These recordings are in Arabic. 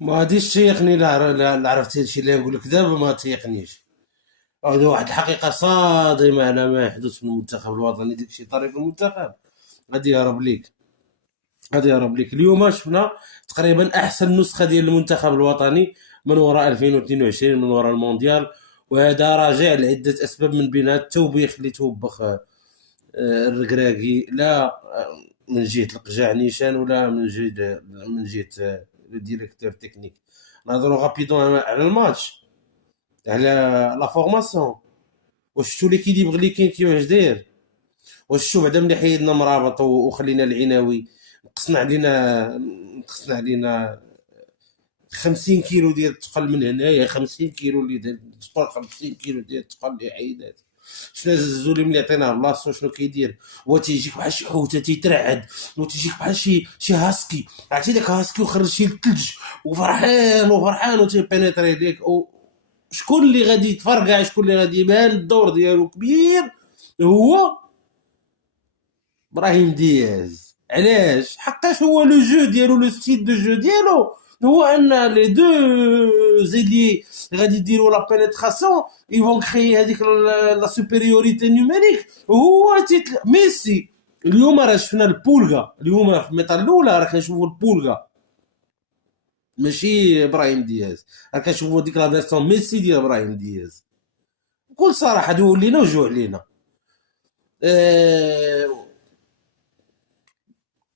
ما غاديش تيقني، لا عرفتي هادشي اللي نقول لك دابا ما تيقنيش. هذا واحد الحقيقة صادمة على ما يحدث في المنتخب الوطني. داكشي طريق المنتخب غادي يهرب ليك، غادي يهرب ليك. اليوم شفنا تقريبا احسن نسخة ديال المنتخب الوطني من وراء 2022، من وراء المونديال. وهذا راجع لعدة اسباب، من بينها التوبيخ اللي توبخ الركراكي، لا من جهة القجاع نيشان ولا من جهة الديريكتور تكنيك. نهضروا غابيدون على الماتش، على لا فورماسيون. واش شفتوا اللي كيدير بغليكين كيفاش داير؟ واش شفتوا بعدا ملي حيدنا مرابط وخلينا العناوي نقصنا علينا 50 كيلو ديال الثقل من هنايا، 50 كيلو اللي ديال الثقل، 50 كيلو ديال الثقل اللي عيدات. شفنا الزولي ملي عطيناه بلاصتو شنو كيدير؟ هو تيجيك بحال شي حوته تيترعد، وتيجيك بحال شي هاسكي، عرفتي داك هاسكي وخرج شي الثلج وفرحان وفرحان وتيبينيتري ليك. شكون اللي غادي يتفرقع، شكون اللي غادي يبان الدور ديالو كبير؟ هو ابراهيم دياز. علاش؟ حقاش هو لو جو ديالو، لو ستيل دو جو ديالو هو ان لي دو زيلي غادي يديروا لا بينيتراسيون، يفون كريي هذيك لا سوبيريوريتي نيميريك. هو ميسي اليوم راه شفنا البولغا، اليوم في الميطا الاولى راه كنشوفوا البولغا ماشي ابراهيم دياز، راه كنشوفوا ديك لا فيرسون ميسي ديال ابراهيم دياز. بكل صراحه دول لينا وجوع لينا. أه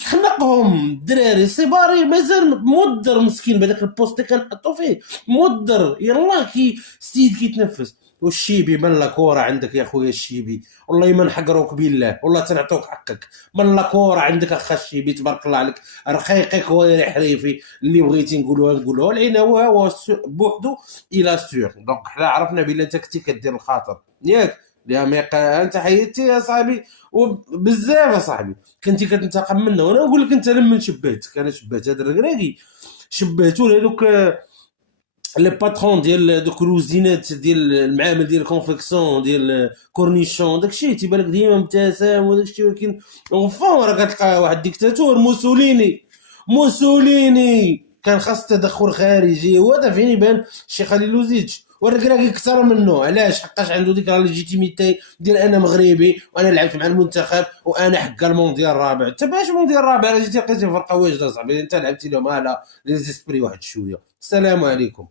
خنقهم الدراري صباري، مازال مودر مسكين بهذاك البوست اللي كنحطو فيه، مودر يلاه كي السيد كيتنفس. والشيبي من لا كوره عندك يا خويا الشيبي، والله ما نحقروك بالله، والله تنعطوك حقك. من لا كوره عندك اخا الشيبي، تبارك الله عليك، رقيقك ويري حريفي. اللي بغيتي نقولوها العناوه هو بوحدو الى ستور. دونك حنا عرفنا بلي انت كنتي كدير الخاطر ياك. انت حيدتي يا صاحبي وبزاف يا صاحبي، كنتي كتنتقم منه. وانا نقول لك انت لما شبهتك، انا شبهت هذا الركراكي، شبهتو لهذوك لي باترون ديال دوك الوزينات ديال المعامل ديال الكونفيكسيون ديال كورنيشون. داكشي تيبان لك ديما مبتسم وداكشي، ولكن اونفون راه كتلقى واحد ديكتاتور. موسوليني كان خاص تدخل خارجي، هو هذا فين يبان شي خليل لوزيتش. والركراكي كثر منه. علاش؟ حقاش عنده ديك لا ليجيتيميتي ديال انا مغربي وانا لعبت مع المنتخب وانا حق المونديال الرابع. انت باش المونديال الرابع راه جيتي لقيتي فرقه واجده صاحبي، انت لعبتي لهم على لي زيسبري واحد شويه. السلام عليكم.